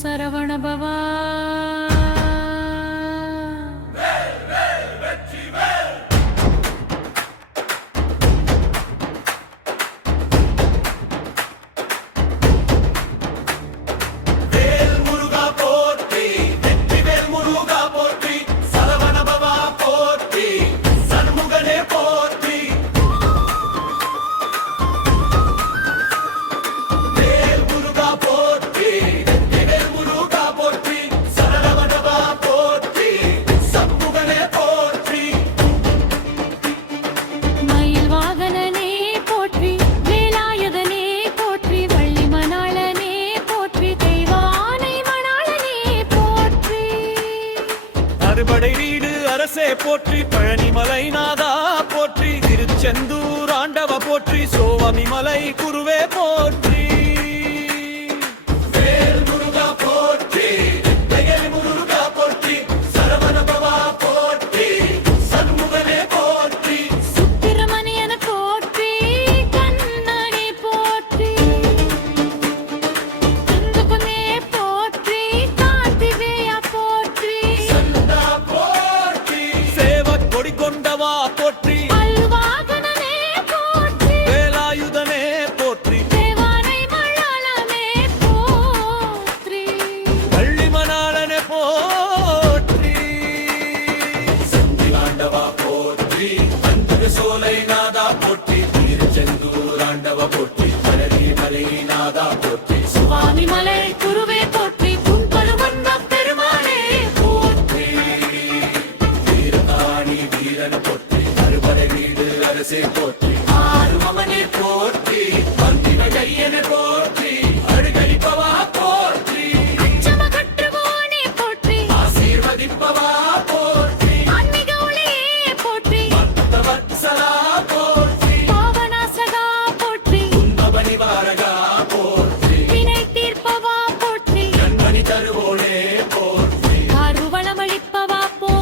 சரவணபவா. அறுபடை வீடு அரசே போற்றி, பழனிமலை நாதா போற்றி, திருச்செந்தூர் ஆண்டவ போற்றி, சோவாமி மலை குருவே போற்றி. போற்றி அல்வாகனனே போற்றி, வேலாயுதனே போற்றி, தேவானை மழாளமே போற்றி, வள்ளிமணாளனே போற்றி, சந்தியாண்டவா போற்றி, அந்தர சோலை நாதா போற்றி, திருச்செந்தூர் ஆண்டவ போற்றி, பழனிமலை நாதா போற்றி, சுவாமி மலை குருவே போற்றி, கும்பலுவந்த பெருமாளே போற்றி, வீரகாணி வீரன் போற்றி, வீடு அரசே போற்றி, ஆறுமமனே போற்றி, பந்தினையனே போற்றி, அழுகழிப்பவா போற்றி, அச்சமகற்றுவோனே போற்றி, ஆசீர்வதிப்பவா போற்றி, ஆன்மீக ஒளியே போற்றி, பக்தவத்சலா போற்றி, பாவநாசகா போற்றி, துன்ப நிவாரகா போற்றி, வினை தீர்ப்பவா போற்றி, கண்மணி தருவோனே போற்றி, கார்வளமளிப்பவா போற்றி.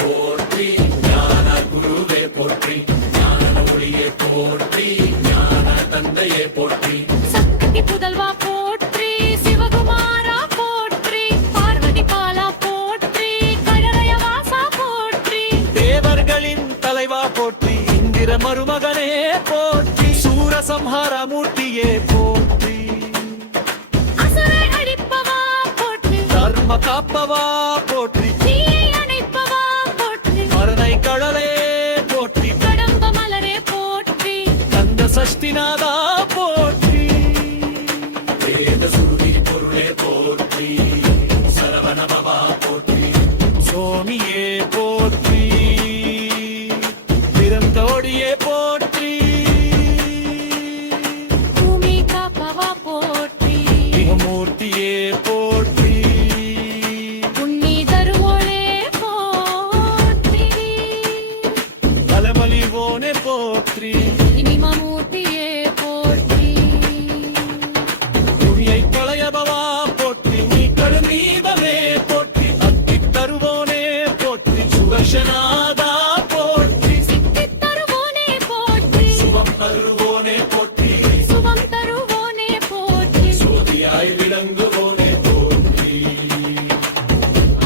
போற்றி, ஞான குருவே போற்றி, ஞான ஒளியே போற்றி, ஞான தந்தையே போற்றி, சக்தி புதல்வா போற்றி, சிவகுமாரா போற்றி, பார்வதி பாலா போற்றி, கழறைய வாசா போற்றி, தேவர்களின் தலைவா போற்றி, இந்திர மருமகனே போற்றி, சூரசம்ஹார மூர்த்தியே போற்றி, அசுரை அழிப்பவா போற்றி, தர்ம காப்பவா போற்றி, தீயை அணைப்பவா போற்றி, மரணை கடலே போற்றி, கடம்ப மலரே போற்றி, கந்த சஷ்டிநாதா போற்றி, வேத சுருதி பொருளே போற்றி, சரவண பவா போற்றி, சோமியே போற்றி, பிறந்தோடியே போற்றி, பூமி காப்பவா போற்றி, மூர்த்தியே போற்றி, புண்ணி தருவோளே போற்றி, அலமலிவோனே போற்றி, இனிமமூர்த்தியே போற்றி, துணியை களையபவா போற்றி, நீ கடுமீதமே போற்றி, அத்தி தருவோனே போற்றி, சுதர்ஷனாதா போற்றி, சித்தித் தருவோனே போற்றி, சுகம் அருள்வோனே போற்றி, சுகம் தருவோனே போற்றி, சோதியாய் விளங்குவோனே போற்றி,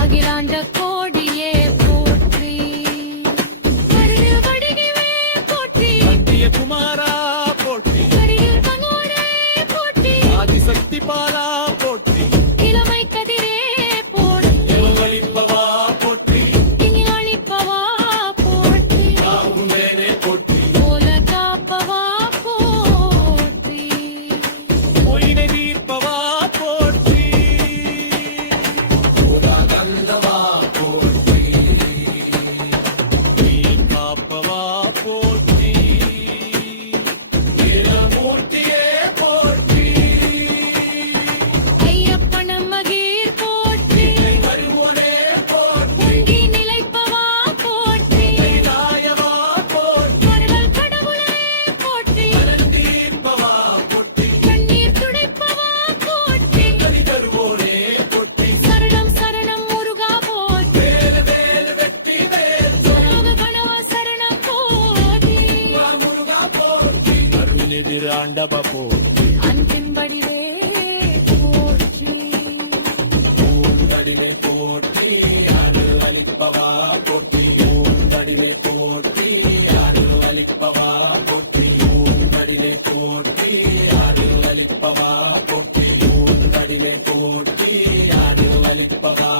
அகிலாண்ட கோடியே போற்றி, கருணை வடிவே போற்றி, அந்திய குமாரா போற்றி, திரு ஆண்டவ போற்றி அன்பின் வடிவே போற்றி பூந்தடிலே போற்றி அருள் அளிப்பவா போற்றி பூந்தடிலே போற்றி அருள் அளிப்பவா போற்றி பூந்தடிலே போற்றி அருள் அளிப்பவா போற்றி பூந்தடிலே போற்றி அருள் அளிப்பவா